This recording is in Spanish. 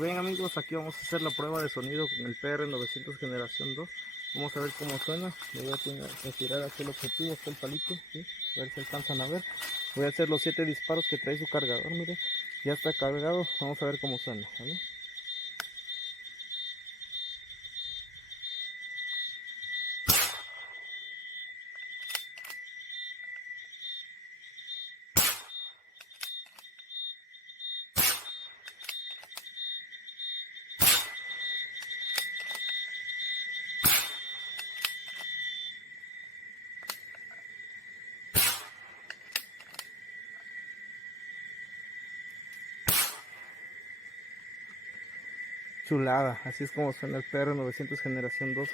Bien amigos, aquí vamos a hacer la prueba de sonido con el PR900 generación 2. Vamos a ver cómo suena. Voy a tirar aquí el objetivo, está el palito, ¿sí? A ver si alcanzan a ver. Voy a hacer los 7 disparos que trae su cargador, miren. Ya está cargado, vamos a ver cómo suena, ¿vale? Chulada, así es como suena el PR900 generación 2.